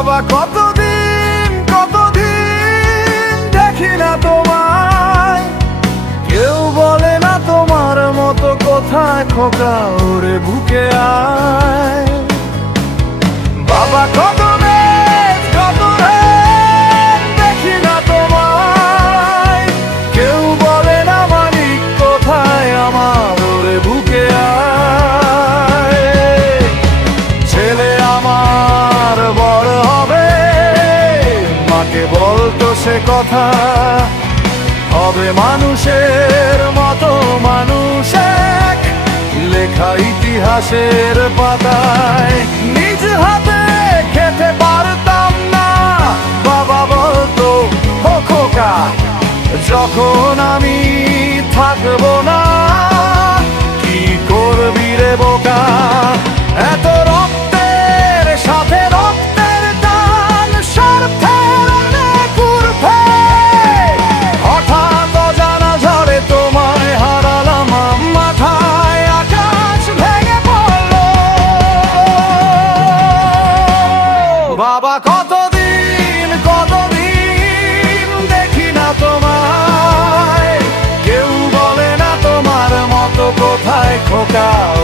বাবা, কতদিন কতদিন দেখি না তোমায়। কেউ বলে না তোমার মতো কোথায় খোকা ওরে বুকে আয়। বাবা, কত আমাকে বলতো সে কথা, হবে মানুষের মতো মানুষ এক। লেখা ইতিহাসের পাতায় নিজ হাতে খেতে পারতাম না। বাবা বলতো খোকা, যখন আমি থাকব না boca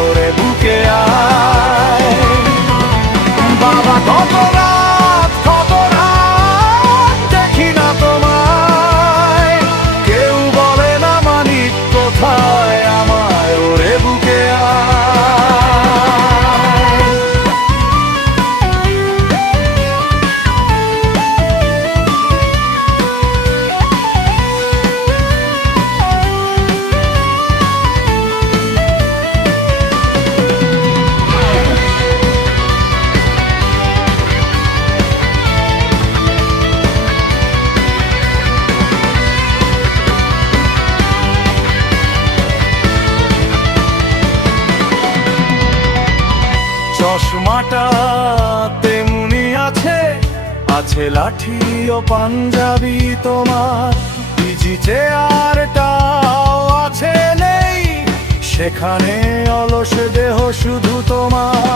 চশমাটা তেমনি আছে আছে লাঠি ও পাঞ্জাবি তোমার। পিজি চেয়ারটাও আছে নেই, সেখানে অলস দেহ শুধু তোমার।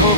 Oh.